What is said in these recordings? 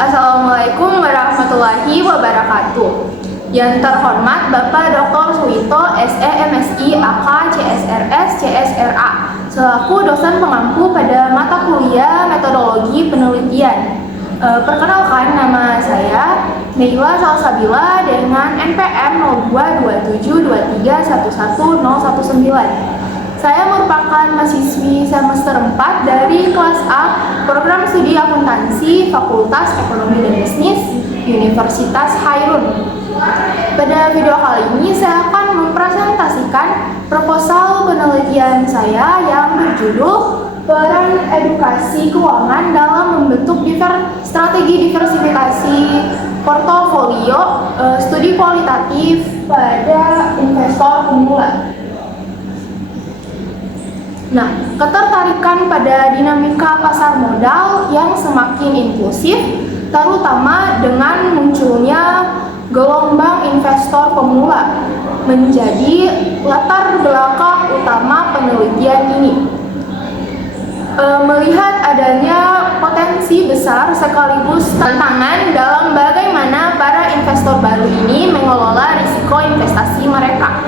Assalamualaikum warahmatullahi wabarakatuh. Yang terhormat Bapak Dr. Suwito, SE, MSI, AK, CSRS, CSRA, selaku dosen pengampu pada mata kuliah metodologi penelitian. Perkenalkan, nama saya Neila Salsabila dengan NPM 022723111019. Saya merupakan mahasiswi semester 4 dari kelas A Program Studi Akuntansi Fakultas Ekonomi dan Bisnis Universitas Hairun. Pada video kali ini saya akan mempresentasikan proposal penelitian saya yang berjudul Peran Edukasi Keuangan dalam Membentuk Strategi Diversifikasi Portofolio Studi Kualitatif pada Investor Pemula. Nah, ketertarikan pada dinamika pasar modal yang semakin inklusif, terutama dengan munculnya gelombang investor pemula, menjadi latar belakang utama penelitian ini. Melihat adanya potensi besar sekaligus tantangan dalam bagaimana para investor baru ini mengelola risiko investasi mereka.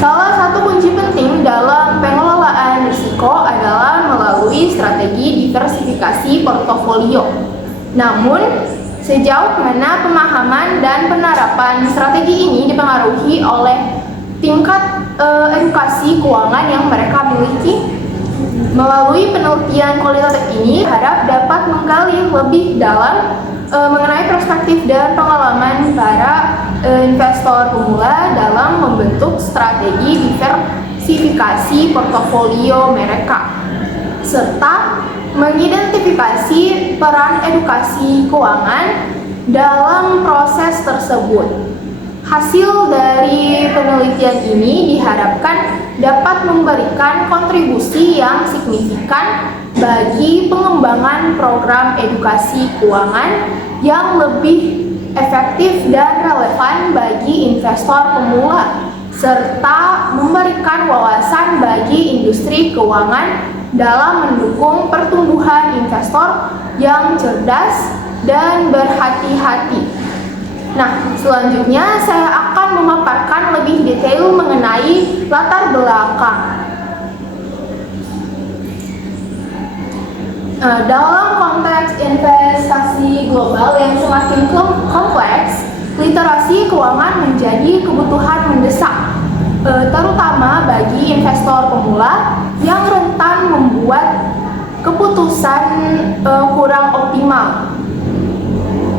Salah satu kunci penting dalam pengelolaan risiko adalah melalui strategi diversifikasi portofolio. Namun, sejauh mana pemahaman dan penerapan strategi ini dipengaruhi oleh tingkat edukasi keuangan yang mereka miliki? Melalui penelitian kualitatif ini, harap dapat menggali lebih dalam mengenai perspektif dan pengalaman para investor pemula dalam membentuk strategi diversifikasi portofolio mereka, serta mengidentifikasi peran edukasi keuangan dalam proses tersebut. Hasil dari penelitian ini diharapkan dapat memberikan kontribusi yang signifikan bagi pengembangan program edukasi keuangan yang lebih efektif dan relevan bagi investor pemula, serta memberikan wawasan bagi industri keuangan dalam mendukung pertumbuhan investor yang cerdas dan berhati-hati. Nah, selanjutnya saya akan memaparkan lebih detail mengenai latar belakang. Dalam konteks investasi global yang semakin kompleks, literasi keuangan menjadi kebutuhan mendesak, terutama bagi investor pemula yang rentan membuat keputusan kurang optimal.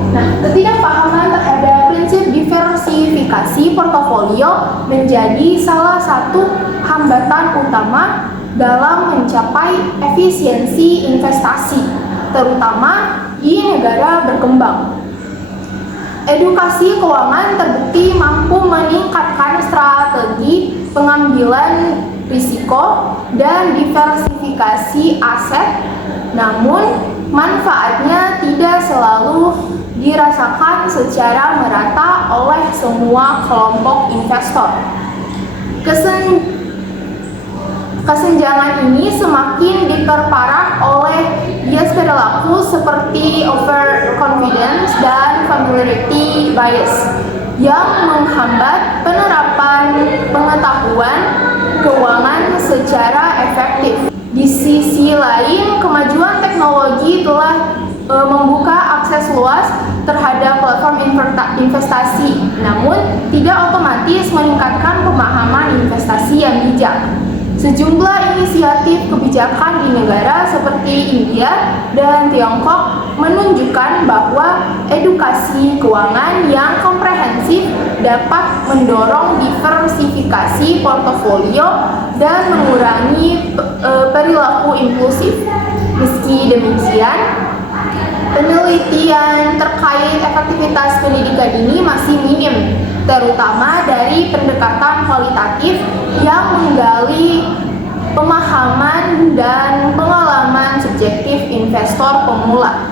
Nah, ketidakpahaman terhadap prinsip diversifikasi portofolio menjadi salah satu hambatan utama dalam mencapai efisiensi investasi, terutama di negara berkembang. Edukasi keuangan terbukti mampu meningkatkan strategi pengambilan risiko dan diversifikasi aset, namun manfaatnya tidak selalu dirasakan secara merata oleh semua kelompok investor. Kesenjangan ini semakin diperparah oleh bias perilaku seperti overconfidence dan familiarity bias yang menghambat penerapan pengetahuan keuangan secara efektif. Di sisi lain, kemajuan teknologi telah membuka akses luas terhadap platform investasi, namun tidak otomatis meningkatkan pemahaman investasi yang bijak. Sejumlah inisiatif kebijakan di negara seperti India dan Tiongkok menunjukkan bahwa edukasi keuangan yang komprehensif dapat mendorong diversifikasi portofolio dan mengurangi perilaku impulsif. Meski demikian, penelitian terkait efektivitas pendidikan ini masih minim, terutama dari pendekatan kualitatif yang menggali pemahaman dan pengalaman subjektif investor pemula.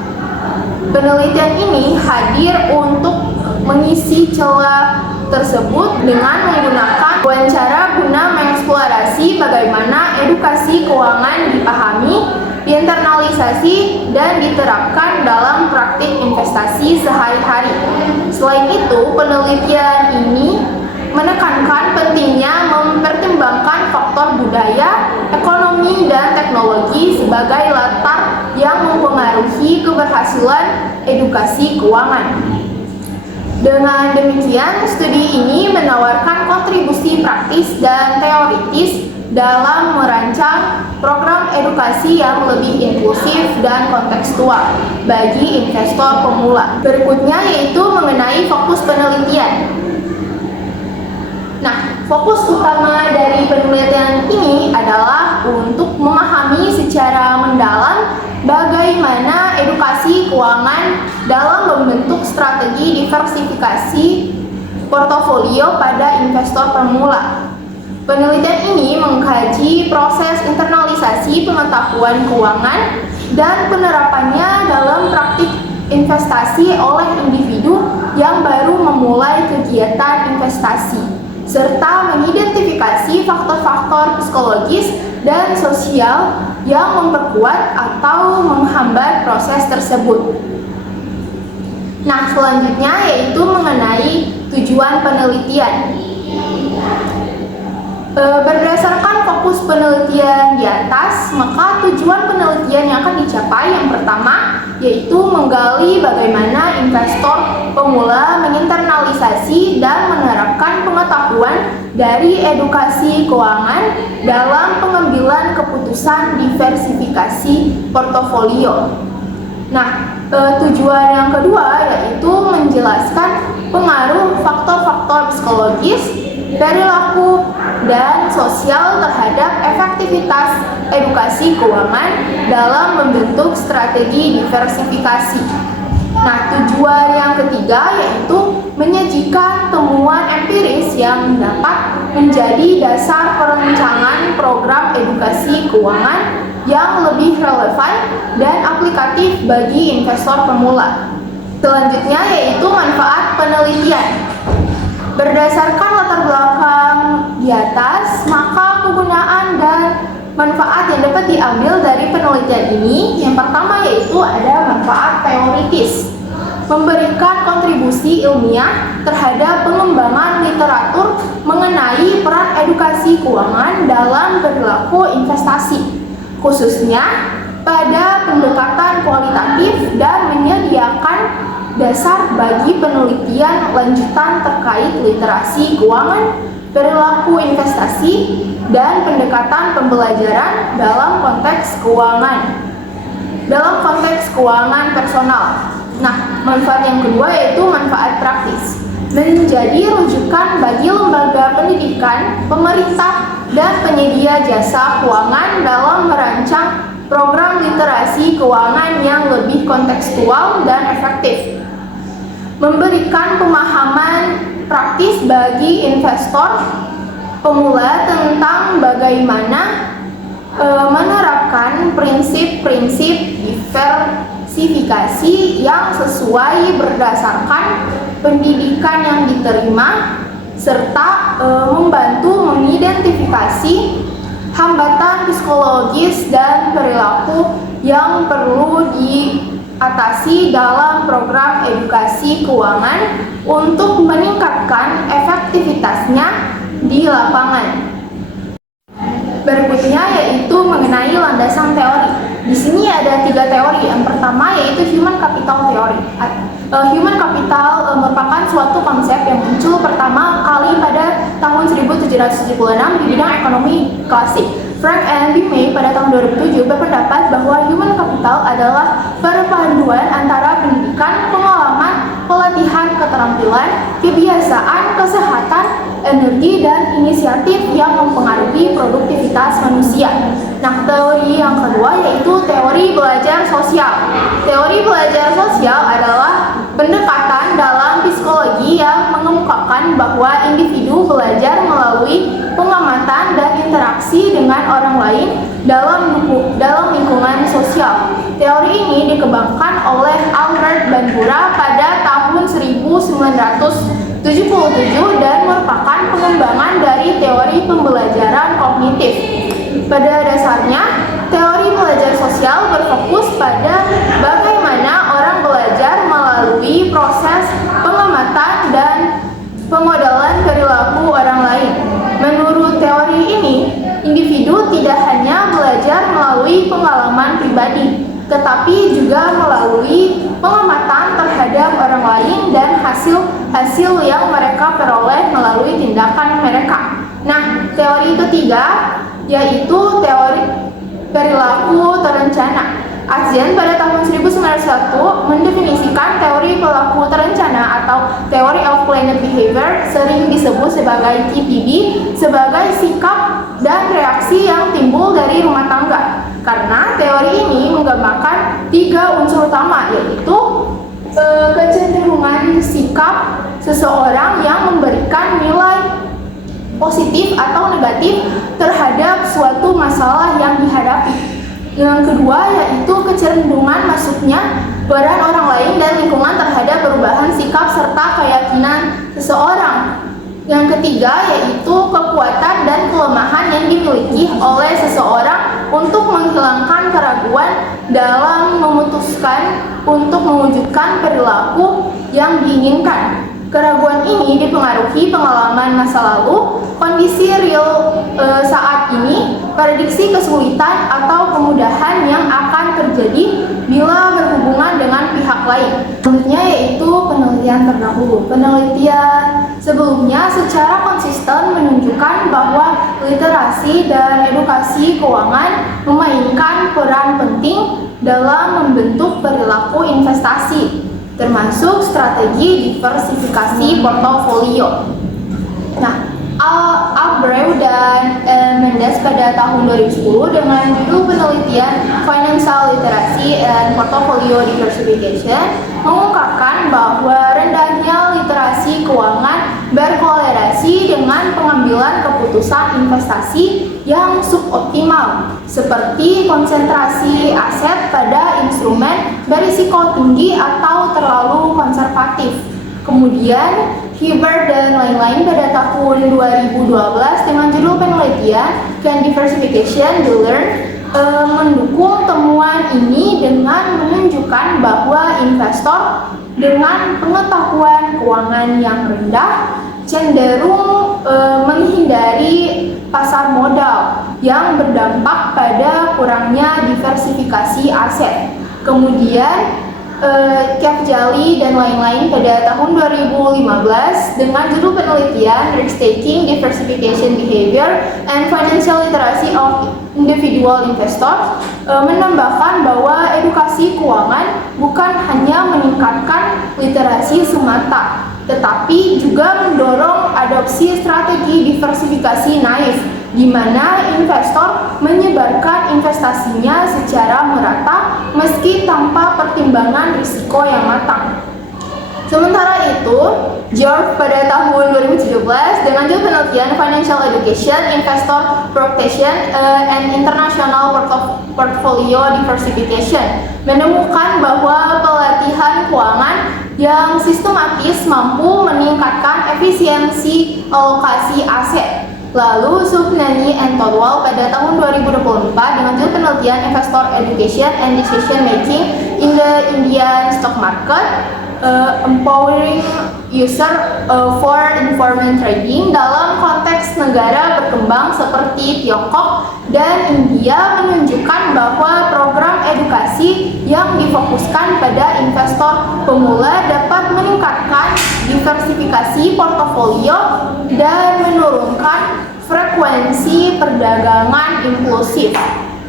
Penelitian ini hadir untuk mengisi celah tersebut dengan menggunakan wawancara guna mengeksplorasi bagaimana edukasi keuangan dipahami, diinternalisasi, dan diterapkan dalam praktik investasi sehari-hari. Selain itu, penelitian ini menekankan pentingnya mempertimbangkan faktor budaya, ekonomi, dan teknologi sebagai latar yang mempengaruhi keberhasilan edukasi keuangan. Dengan demikian, studi ini menawarkan kontribusi praktis dan teoritis dalam merancang program edukasi yang lebih inklusif dan kontekstual bagi investor pemula. Berikutnya yaitu mengenai fokus penelitian. Nah, fokus utama dari penelitian ini adalah untuk memahami secara mendalam bagaimana edukasi keuangan dalam membentuk strategi diversifikasi portofolio pada investor pemula. Penelitian ini mengkaji proses internalisasi pengetahuan keuangan dan penerapannya dalam praktik investasi oleh individu yang baru memulai kegiatan investasi, serta mengidentifikasi faktor-faktor psikologis dan sosial yang memperkuat atau menghambat proses tersebut. Nah, selanjutnya yaitu mengenai tujuan penelitian. Berdasarkan fokus penelitian di atas, maka tujuan penelitian yang akan dicapai yang pertama yaitu menggali bagaimana investor pemula menginternalisasi dan menerapkan pengetahuan dari edukasi keuangan dalam pengambilan keputusan diversifikasi portofolio. Nah, tujuan yang kedua yaitu menjelaskan pengaruh faktor-faktor psikologis, perilaku, dan sosial terhadap efektivitas edukasi keuangan dalam membentuk strategi diversifikasi. Nah, tujuan yang ketiga yaitu menyajikan temuan empiris yang dapat menjadi dasar perencanaan program edukasi keuangan yang lebih relevan dan aplikatif bagi investor pemula. Selanjutnya yaitu manfaat penelitian. Berdasarkan latar belakang di atas, maka kegunaan dan manfaat yang dapat diambil dari penelitian ini, yang pertama yaitu ada manfaat teoritis, memberikan kontribusi ilmiah terhadap pengembangan literatur mengenai peran edukasi keuangan dalam perilaku investasi, khususnya pada pendekatan kualitatif dan menyediakan dasar bagi penelitian lanjutan terkait literasi keuangan, perilaku investasi, dan pendekatan pembelajaran dalam konteks keuangan. Dalam konteks keuangan personal. Nah, manfaat yang kedua yaitu manfaat praktis. Menjadi rujukan bagi lembaga pendidikan, pemerintah, dan penyedia jasa keuangan dalam merancang program literasi keuangan yang lebih kontekstual dan efektif. Memberikan pemahaman praktis bagi investor pemula tentang bagaimana menerapkan prinsip-prinsip diversifikasi yang sesuai berdasarkan pendidikan yang diterima, serta membantu mengidentifikasi hambatan psikologis dan perilaku yang perlu diatasi dalam program edukasi keuangan untuk meningkatkan efektivitasnya di lapangan. Berikutnya yaitu mengenai landasan teori. Di sini ada 3 teori. Yang pertama yaitu human capital theory. Human capital merupakan suatu konsep yang muncul pertama kali pada tahun 1776 di bidang ekonomi klasik. Frank and May pada tahun 2007 berpendapat bahwa human capital adalah perpaduan antara pendidikan, pengalaman, pelatihan keterampilan, kebiasaan, kesehatan, energi, dan inisiatif yang mempengaruhi produktivitas manusia. Nah, teori yang kedua yaitu teori belajar sosial. Teori belajar sosial adalah pendekatan dalam psikologi yang mengemukakan bahwa individu belajar melalui pengamatan dan interaksi dengan orang lain dalam lingkungan sosial. Teori ini dikembangkan oleh Albert Bandura pada tahun 1977 dan merupakan pengembangan dari teori pembelajaran kognitif. Pada dasarnya, teori belajar sosial berfokus pada bagaimana orang belajar melalui proses pengamatan dan pemodelan perilaku orang lain. Menurut teori ini, individu tidak hanya belajar melalui pengalaman pribadi, tetapi juga melalui pengamatan terhadap orang lain dan hasil-hasil yang mereka peroleh melalui tindakan mereka. Nah, teori ketiga yaitu teori perilaku terencana. Atzen pada tahun 1901 mendefinisikan teori perilaku terencana atau Theory of Planned Behavior, sering disebut sebagai TPB, sebagai sikap dan reaksi yang timbul dari rumah tangga. Karena teori ini menggambarkan 3 unsur utama, yaitu kecenderungan sikap seseorang yang memberikan nilai positif atau negatif terhadap suatu masalah yang dihadapi. Yang kedua yaitu kecenderungan masuknya peran orang lain dan lingkungan terhadap perubahan sikap serta keyakinan seseorang. Yang ketiga yaitu kekuatan dan kelemahan yang dimiliki oleh seseorang untuk menghilangkan keraguan dalam memutuskan untuk mewujudkan perilaku yang diinginkan. Keraguan ini dipengaruhi pengalaman masa lalu, kondisi real saat ini, prediksi kesulitan atau kemudahan yang akan terjadi bila berhubungan dengan pihak lain. Selanjutnya yaitu penelitian terdahulu. Penelitian sebelumnya secara konsisten menunjukkan bahwa literasi dan edukasi keuangan memainkan peran penting dalam membentuk perilaku investasi, termasuk strategi diversifikasi portofolio. Nah, Abreu dan Mendes pada tahun 2010 dengan judul penelitian Financial Literacy and Portfolio Diversification mengungkapkan bahwa rendahnya literasi keuangan berkorelasi dengan pengambilan keputusan investasi yang suboptimal, seperti konsentrasi aset pada instrumen berisiko tinggi atau terlalu konservatif. Kemudian Hibbert dan lain-lain pada tahun 2012 dengan judul penelitian Can Diversification Be Learned mendukung temuan ini dengan menunjukkan bahwa investor dengan pengetahuan keuangan yang rendah cenderung menghindari pasar modal yang berdampak pada kurangnya diversifikasi aset. Kemudian Kefjali dan lain-lain pada tahun 2015 dengan judul penelitian Risk-Taking, Diversification Behavior, and Financial Literacy of Individual Investors menambahkan bahwa edukasi keuangan bukan hanya meningkatkan literasi semata, tetapi juga mendorong adopsi strategi diversifikasi naif, di mana investor menyebarkan investasinya secara merata meski tanpa pertimbangan risiko yang matang. Sementara itu, George pada tahun 2017 dengan judul penelitian Financial Education, Investor Protection, and International Portfolio Diversification menemukan bahwa pelatihan keuangan yang sistematis mampu meningkatkan efisiensi alokasi aset. Lalu Subnani and Todwell pada tahun 2024 dengan judul penelitian Investor Education and Decision Making in the Indian Stock Market, Empowering User for Informed Trading dalam konteks negara berkembang seperti Tiongkok dan India menunjukkan bahwa program edukasi yang difokuskan pada investor pemula dapat meningkatkan diversifikasi portofolio dan menurunkan frekuensi perdagangan impulsif.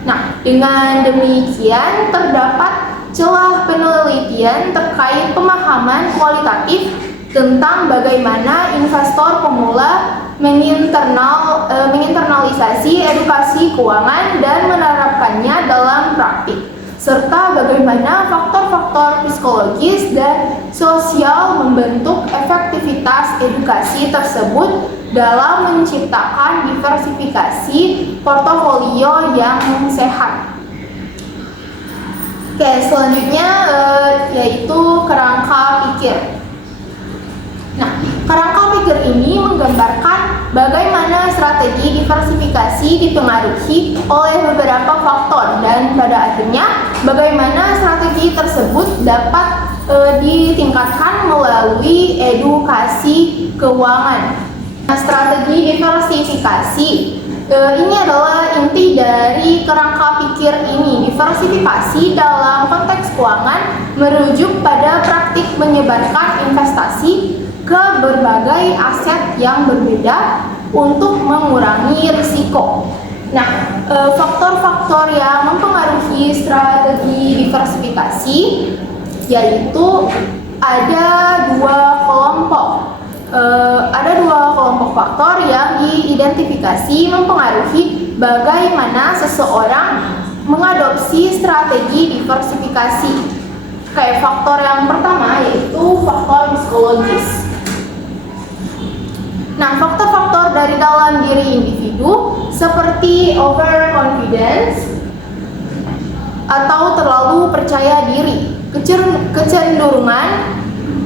Nah, dengan demikian terdapat celah penelitian terkait pemahaman kualitatif tentang bagaimana investor pemula menginternalisasi edukasi keuangan dan menerapkannya dalam praktik, serta bagaimana faktor-faktor psikologis dan sosial membentuk efektivitas edukasi tersebut dalam menciptakan diversifikasi portofolio yang sehat. Oke, selanjutnya yaitu kerangka pikir. Nah, kerangka pikir ini menggambarkan bagaimana strategi diversifikasi dipengaruhi oleh beberapa faktor dan pada akhirnya bagaimana strategi tersebut dapat ditingkatkan melalui edukasi keuangan. Nah, strategi diversifikasi ini adalah inti dari kerangka pikir ini. Diversifikasi dalam konteks keuangan merujuk pada praktik menyebarkan investasi ke berbagai aset yang berbeda untuk mengurangi risiko. Nah, faktor-faktor yang mempengaruhi strategi diversifikasi yaitu ada dua kelompok faktor yang diidentifikasi mempengaruhi bagaimana seseorang mengadopsi strategi diversifikasi. Kayak faktor yang pertama yaitu faktor psikologis. Nah, faktor-faktor dari dalam diri individu seperti overconfidence atau terlalu percaya diri, kecenderungan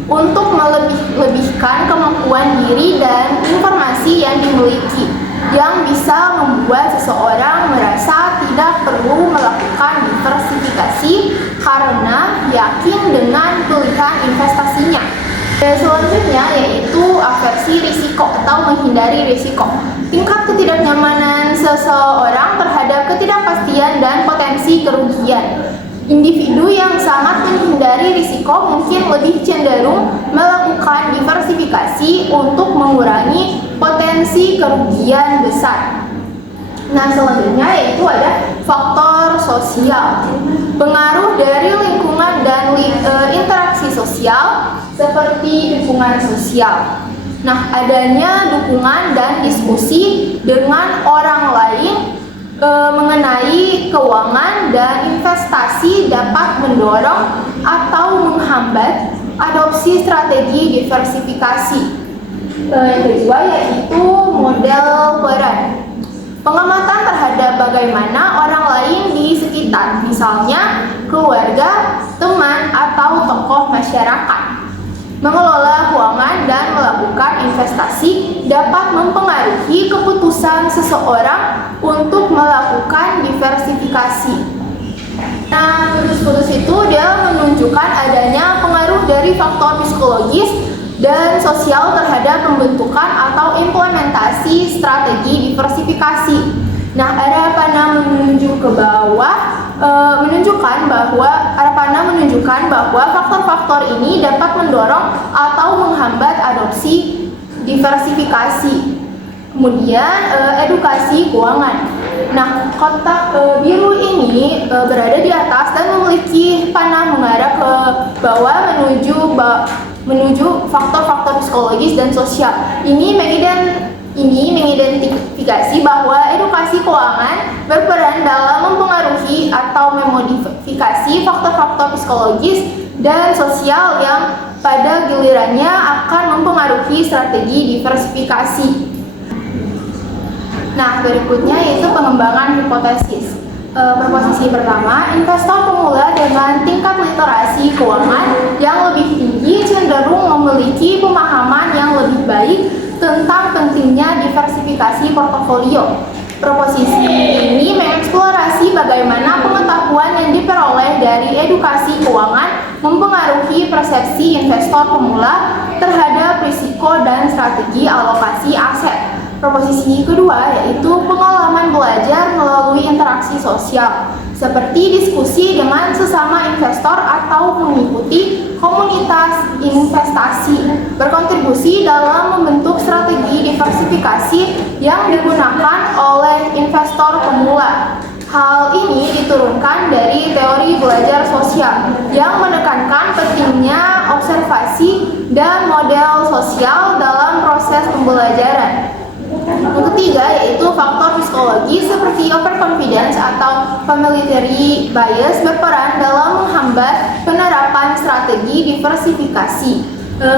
untuk melebih-lebihkan kemampuan diri dan informasi yang dimiliki, yang bisa membuat seseorang merasa tidak perlu melakukan diversifikasi karena yakin dengan pilihan investasinya. Dan selanjutnya yaitu aversi risiko atau menghindari risiko. Tingkat ketidaknyamanan seseorang terhadap ketidakpastian dan potensi kerugian. Individu yang sangat menghindari risiko mungkin lebih cenderung melakukan diversifikasi untuk mengurangi potensi kerugian besar. Nah, selanjutnya yaitu ada faktor sosial. Pengaruh dari lingkungan dan interaksi sosial seperti dukungan sosial. Nah, adanya dukungan dan diskusi dengan orang lain mengenai keuangan dan investasi dapat mendorong atau menghambat adopsi strategi diversifikasi. Yang kedua yaitu model peran. Pengamatan terhadap bagaimana orang lain di sekitar, misalnya keluarga, teman, atau tokoh masyarakat, mengelola keuangan dan melakukan investasi dapat mempengaruhi keputusan seseorang untuk melakukan diversifikasi. Nah, putus-putus itu dia menunjukkan adanya pengaruh dari faktor psikologis dan sosial terhadap pembentukan atau implementasi strategi diversifikasi. Nah, arah panah menunjuk ke bawah menunjukkan bahwa faktor-faktor ini dapat mendorong atau menghambat adopsi diversifikasi. Kemudian edukasi keuangan. Nah, kotak biru ini berada di atas dan memiliki panah mengarah ke bawah menuju faktor-faktor psikologis dan sosial. Ini mengidentifikasi bahwa edukasi keuangan berperan dalam mempengaruhi atau memodifikasi faktor-faktor psikologis dan sosial yang pada gilirannya akan mempengaruhi strategi diversifikasi. Nah, berikutnya yaitu pengembangan hipotesis. Proposisi pertama, investor pemula dengan tingkat literasi keuangan yang lebih tinggi cenderung memiliki pemahaman yang lebih baik tentang pentingnya diversifikasi portofolio. Proposisi ini mengeksplorasi bagaimana pengetahuan yang diperoleh dari edukasi keuangan mempengaruhi persepsi investor pemula terhadap risiko dan strategi alokasi aset. Proposisi kedua yaitu pengalaman belajar melalui interaksi sosial, seperti diskusi dengan sesama investor atau mengikuti komunitas investasi, berkontribusi dalam membentuk strategi diversifikasi yang digunakan oleh investor pemula. Hal ini diturunkan dari teori belajar sosial yang menekankan pentingnya observasi dan model sosial dalam proses pembelajaran. Yang ketiga yaitu faktor psikologi seperti overconfidence atau familiarity bias berperan dalam menghambat penerapan strategi diversifikasi.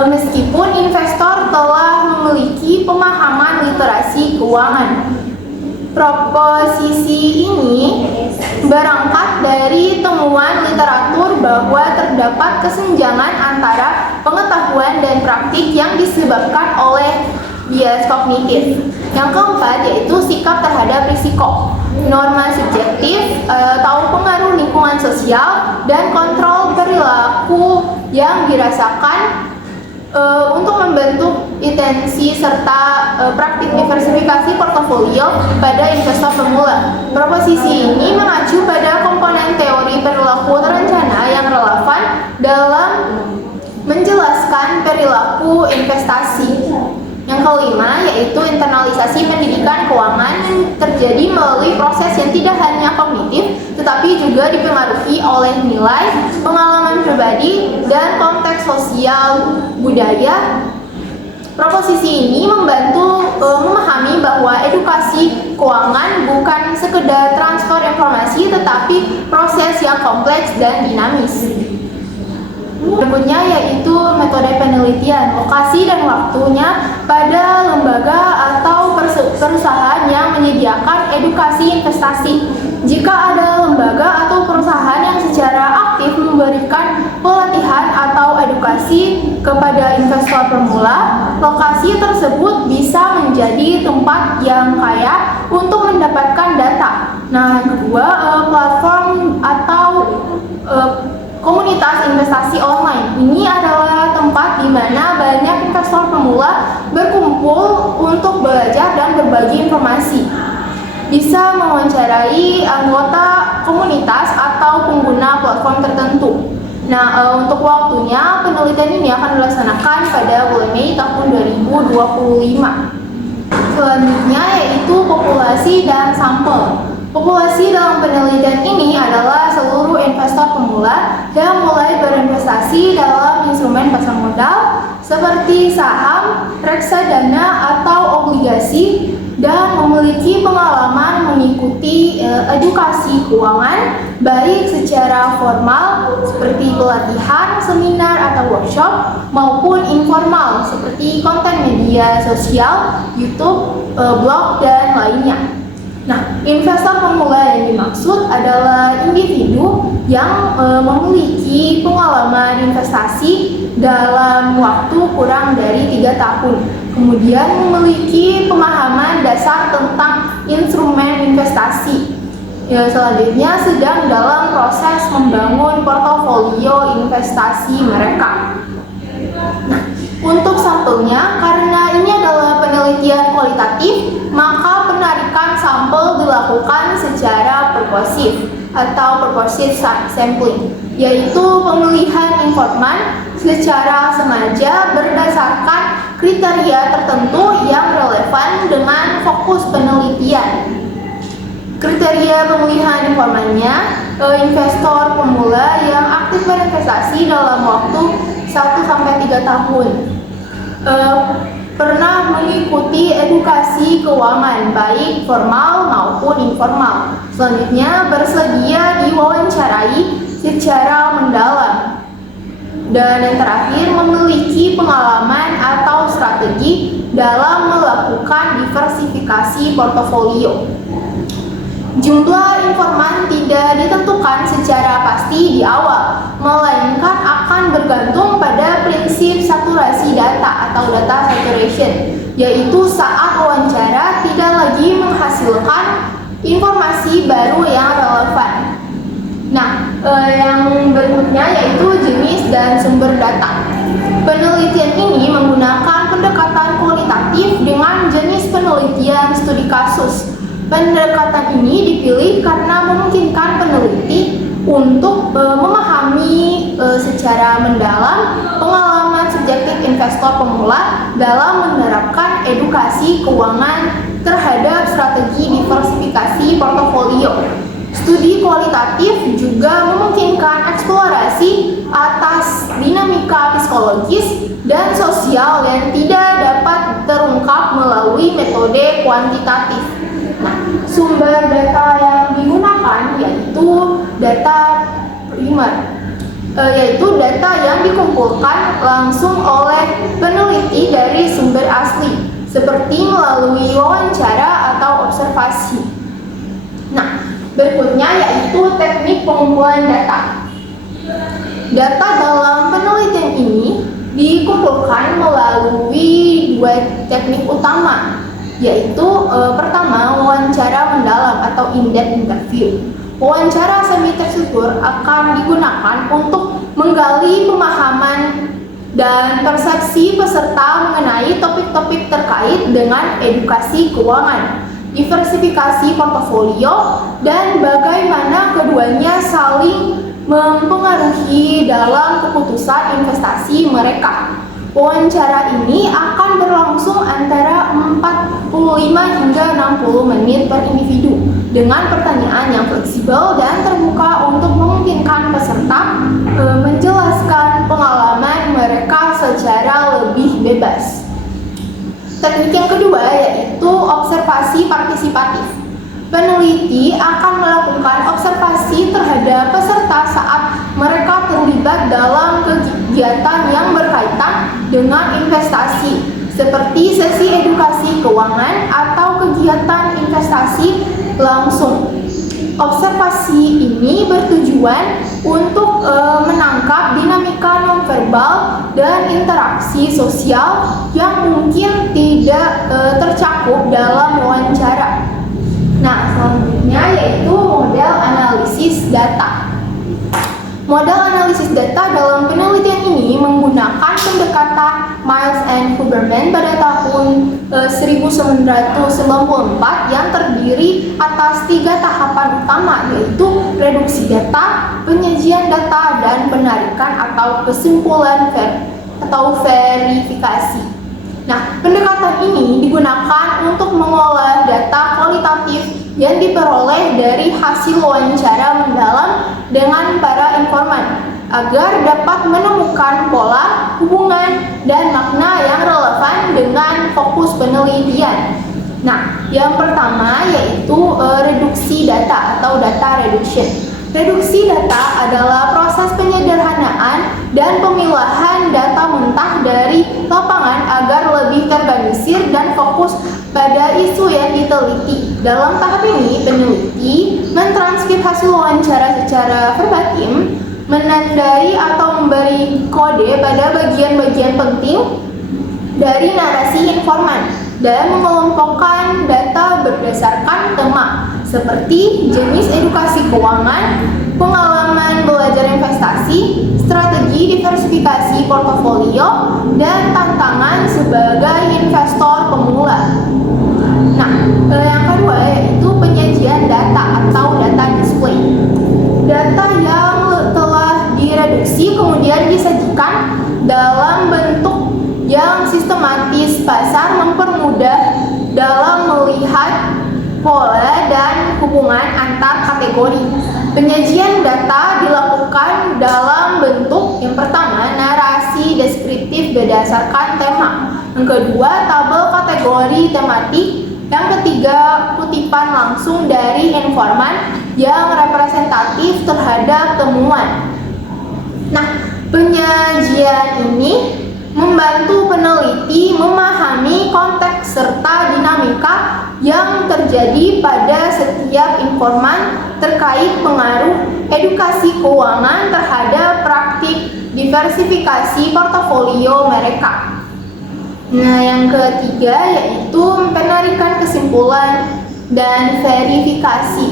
Meskipun investor telah memiliki pemahaman literasi keuangan. Proposisi ini berangkat dari temuan literatur bahwa terdapat kesenjangan antara pengetahuan dan praktik yang disebabkan oleh bias kognitif. Yang keempat yaitu sikap terhadap risiko, norma subjektif atau pengaruh lingkungan sosial dan kontrol perilaku yang dirasakan untuk membentuk intensi serta praktik diversifikasi portofolio pada investor pemula. Proposisi ini mengacu pada komponen teori perilaku terencana yang relevan dalam menjelaskan perilaku investasi. Yang kelima yaitu internalisasi pendidikan keuangan yang terjadi melalui proses yang tidak hanya kognitif tetapi juga dipengaruhi oleh nilai, pengalaman pribadi, dan konteks sosial budaya. Proposisi ini membantu memahami bahwa edukasi keuangan bukan sekedar transfer informasi tetapi proses yang kompleks dan dinamis. Berikutnya yaitu metode penelitian, lokasi dan waktunya pada lembaga atau perusahaan yang menyediakan edukasi investasi. Jika ada lembaga atau perusahaan yang secara aktif memberikan pelatihan atau edukasi kepada investor pemula, lokasi tersebut bisa menjadi tempat yang kaya untuk mendapatkan data. Nah, yang kedua, platform atau komunitas investasi online. Ini adalah tempat di mana banyak investor pemula berkumpul untuk belajar dan berbagi informasi. Bisa mewawancarai anggota komunitas atau pengguna platform tertentu. Nah, untuk waktunya penelitian ini akan dilaksanakan pada bulan Mei tahun 2025. Selanjutnya yaitu populasi dan sampel. Populasi dalam penelitian ini adalah seluruh investor pemula yang mulai berinvestasi dalam instrumen pasar modal seperti saham, reksadana, atau obligasi dan memiliki pengalaman mengikuti edukasi keuangan baik secara formal seperti pelatihan, seminar, atau workshop maupun informal seperti konten media sosial, YouTube, blog, dan lainnya. Nah, investor pemula yang dimaksud adalah individu yang memiliki pengalaman investasi dalam waktu kurang dari 3 tahun. Kemudian memiliki pemahaman dasar tentang instrumen investasi. Ya, selanjutnya sedang dalam proses membangun portofolio investasi mereka. Nah, untuk sampelnya, karena ini adalah penelitian kualitatif, maka penarikan sampel dilakukan secara purposive atau purposive sampling, yaitu pemilihan informan secara sengaja berdasarkan kriteria tertentu yang relevan dengan fokus penelitian. Kriteria pemilihan informannya, investor pemula yang aktif berinvestasi dalam waktu 1-3 tahun, pernah mengikuti edukasi keuangan baik formal maupun informal. Selanjutnya bersedia diwawancarai secara mendalam. Dan yang terakhir memiliki pengalaman atau strategi dalam melakukan diversifikasi portofolio. Jumlah informan tidak ditentukan secara pasti di awal, melainkan akan bergantung pada prinsip saturasi data atau data saturation, yaitu saat wawancara tidak lagi menghasilkan informasi baru yang relevan. Nah, yang berikutnya yaitu jenis dan sumber data. Penelitian ini menggunakan pendekatan kualitatif dengan jenis penelitian studi kasus. Pendekatan ini dipilih karena memungkinkan peneliti untuk memahami secara mendalam pengalaman subjektif investor pemula dalam menerapkan edukasi keuangan terhadap strategi diversifikasi portofolio. Studi kualitatif juga memungkinkan eksplorasi atas dinamika psikologis dan sosial yang tidak dapat terungkap melalui metode kuantitatif. Nah, sumber data yang digunakan yaitu data primer, yaitu data yang dikumpulkan langsung oleh peneliti dari sumber asli, seperti melalui wawancara atau observasi. Nah, berikutnya yaitu teknik pengumpulan data. Data dalam penelitian ini dikumpulkan melalui dua teknik utama, yaitu pertama, wawancara mendalam atau in-depth interview. Wawancara semi terstruktur akan digunakan untuk menggali pemahaman dan persepsi peserta mengenai topik-topik terkait dengan edukasi keuangan, diversifikasi portofolio, dan bagaimana keduanya saling mempengaruhi dalam keputusan investasi mereka. Wawancara ini akan berlangsung antara 45 hingga 60 menit per individu dengan pertanyaan yang fleksibel dan terbuka untuk memungkinkan peserta menjelaskan pengalaman mereka secara lebih bebas. Teknik yang kedua yaitu observasi partisipatif. Peneliti akan melakukan observasi terhadap peserta saat mereka terlibat dalam kegiatan yang berkaitan dengan investasi, seperti sesi edukasi keuangan atau kegiatan investasi langsung. Observasi ini bertujuan untuk menangkap dinamika nonverbal dan interaksi sosial yang mungkin tidak tercakup dalam wawancara. Nah, selanjutnya yaitu model analisis data. Model analisis data dalam penelitian ini menggunakan pendekatan Miles and Huberman pada tahun 1994 yang terdiri atas 3 tahapan utama, yaitu reduksi data, penyajian data, dan penarikan atau kesimpulan atau verifikasi. Nah, pendekatan ini digunakan untuk mengolah data kualitatif yang diperoleh dari hasil wawancara mendalam dengan para informan agar dapat menemukan pola, hubungan, dan makna yang relevan dengan fokus penelitian. Nah, yang pertama yaitu reduksi data atau data reduction. Reduksi data adalah proses penyederhanaan dan pemilahan data mentah dari lapangan agar lebih terorganisir dan fokus pada isu yang diteliti. Dalam tahap ini, peneliti mentranskrip hasil wawancara secara verbatim, menandai atau memberi kode pada bagian-bagian penting dari narasi informan, dan mengelompokkan data berdasarkan tema seperti jenis edukasi keuangan, pengalaman belajar investasi, strategi diversifikasi portofolio, dan tantangan sebagai investor pemula. Nah, yang kedua yaitu penyajian data atau data display. Data yang telah direduksi kemudian disajikan dalam bentuk yang sistematis. Pasar mempermudah dalam melihat pola dan hubungan antar kategori. Penyajian data dilakukan dalam bentuk yang pertama, narasi deskriptif berdasarkan tema. Yang kedua, tabel kategori tematik. Yang ketiga, kutipan langsung dari informan yang representatif terhadap temuan. Nah, penyajian ini membantu peneliti memahami konteks serta dinamika yang terjadi pada setiap informan terkait pengaruh edukasi keuangan terhadap praktik diversifikasi portofolio mereka. Nah, yang ketiga yaitu penarikan kesimpulan dan verifikasi.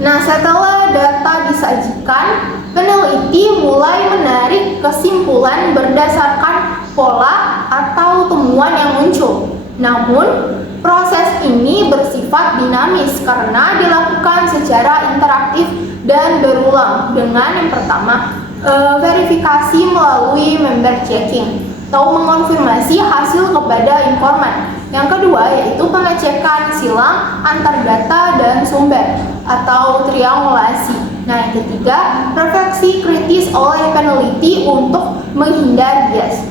Nah, setelah data disajikan, peneliti mulai menarik kesimpulan berdasarkan pola atau temuan yang muncul. Namun, proses ini bersifat dinamis karena dilakukan secara interaktif dan berulang. Dengan yang pertama, verifikasi melalui member checking atau mengonfirmasi hasil kepada informan. Yang kedua yaitu pengecekan silang antar data dan sumber atau triangulasi. Nah, yang ketiga, refleksi kritis oleh peneliti untuk menghindar bias.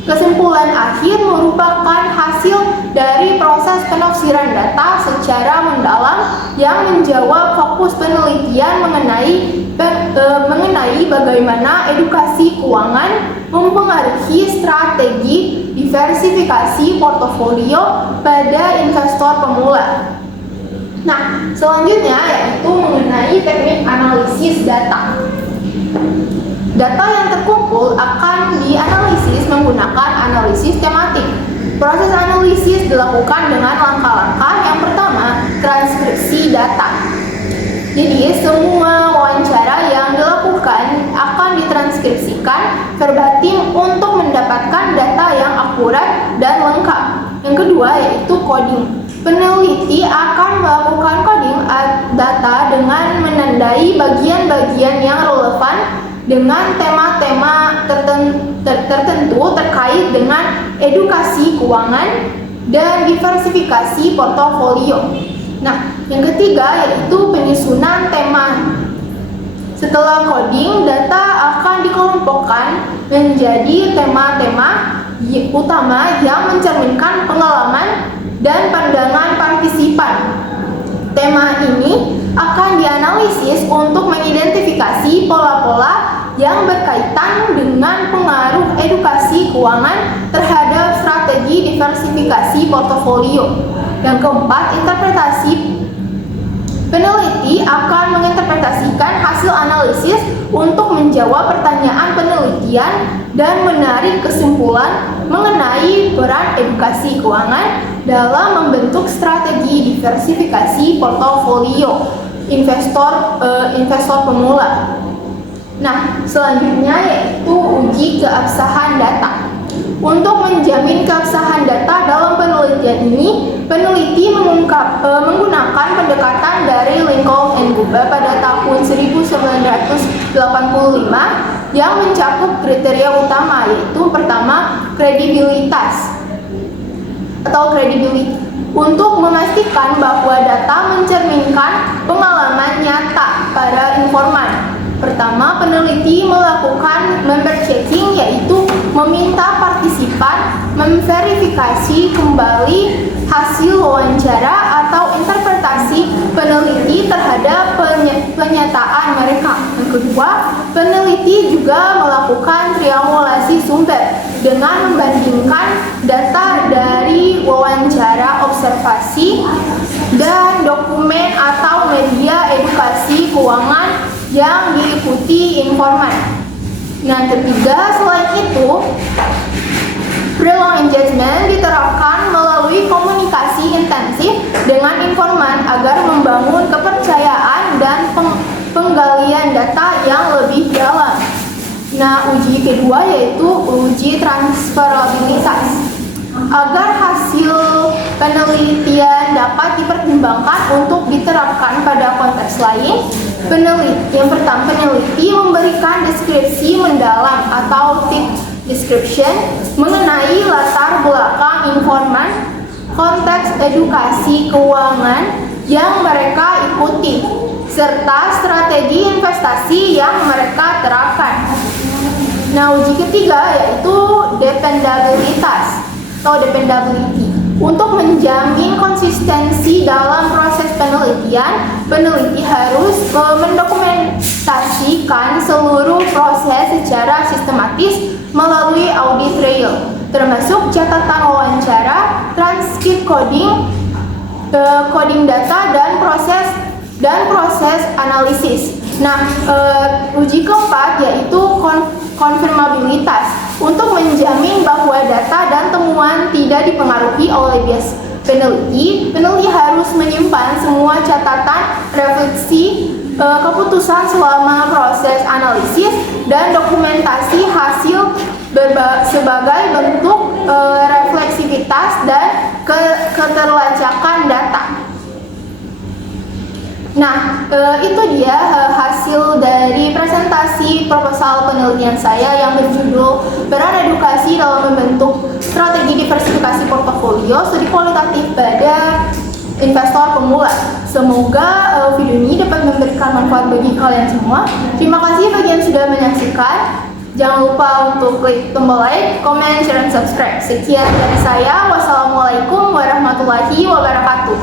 Kesimpulan akhir merupakan hasil dari proses penafsiran data secara mendalam yang menjawab fokus penelitian mengenai bagaimana edukasi keuangan mempengaruhi strategi diversifikasi portofolio pada investor pemula. Nah, selanjutnya yaitu mengenai teknik analisis data. Data yang terkumpul akan dianalisis menggunakan analisis tematik. Proses analisis dilakukan dengan langkah-langkah. Yang pertama, transkripsi data. Jadi, semua wawancara yang dilakukan akan ditranskripsikan verbatim untuk mendapatkan data yang akurat dan lengkap. Yang kedua yaitu coding. Peneliti akan melakukan coding data dengan menandai bagian-bagian yang relevan dengan tema-tema tertentu terkait dengan edukasi keuangan dan diversifikasi portofolio. Nah, yang ketiga yaitu penyusunan tema. Setelah coding, data akan dikelompokkan menjadi tema-tema utama yang mencerminkan pengalaman dan pandangan partisipan. Tema ini akan dianalisis untuk mengidentifikasi pola-pola yang berkaitan dengan pengaruh edukasi keuangan terhadap strategi diversifikasi portofolio. Yang keempat, interpretasi. Peneliti akan menginterpretasikan hasil analisis untuk menjawab pertanyaan penelitian dan menarik kesimpulan mengenai peran edukasi keuangan dalam membentuk strategi diversifikasi portofolio investor pemula. Nah, selanjutnya yaitu uji keabsahan data. Untuk menjamin keabsahan data dalam penelitian ini, peneliti menggunakan pendekatan dari Lincoln and Guba pada tahun 1985 yang mencakup kriteria utama, yaitu pertama, kredibilitas atau credibility, untuk memastikan bahwa data mencerminkan pengalaman nyata para informan. Pertama, peneliti melakukan member checking, yaitu meminta partisipan memverifikasi kembali hasil wawancara atau interpretasi peneliti terhadap pernyataan mereka. Yang kedua, peneliti juga melakukan triangulasi sumber dengan membandingkan data dari wawancara observasi dan dokumen atau media edukasi keuangan yang diikuti informan. Nah, ketiga, selain itu, prolonged engagement diterapkan melalui komunikasi intensif dengan informan agar membangun kepercayaan dan penggalian data yang lebih dalam. Nah, uji kedua yaitu uji transferabilitas. Agar hasil penelitian dapat dipertimbangkan untuk diterapkan pada konteks lain, yang pertama, peneliti memberikan deskripsi mendalam atau deep description mengenai latar belakang informan, konteks edukasi keuangan yang mereka ikuti, serta strategi investasi yang mereka terapkan. Nah, uji ketiga yaitu dependabilitas atau dependability. Untuk menjamin konsistensi dalam proses penelitian, peneliti harus mendokumentasikan seluruh proses secara sistematis melalui audit trail, termasuk catatan wawancara, transkrip coding, coding data, dan proses analisis. Nah, uji keempat yaitu konfirmabilitas. Untuk menjamin bahwa data dan temuan tidak dipengaruhi oleh bias peneliti harus menyimpan semua catatan, refleksi, keputusan selama proses analisis, dan dokumentasi hasil sebagai bentuk refleksivitas dan keterlacakan data. Nah, itu dia hasil dari presentasi proposal penelitian saya yang berjudul Peran Edukasi dalam Membentuk Strategi Diversifikasi Portofolio Studi Kualitatif pada Investor Pemula. Semoga video ini dapat memberikan manfaat bagi kalian semua. Terima kasih bagi yang sudah menyaksikan. Jangan lupa untuk klik tombol like, comment, share, dan subscribe. Sekian dari saya. Wassalamualaikum warahmatullahi wabarakatuh.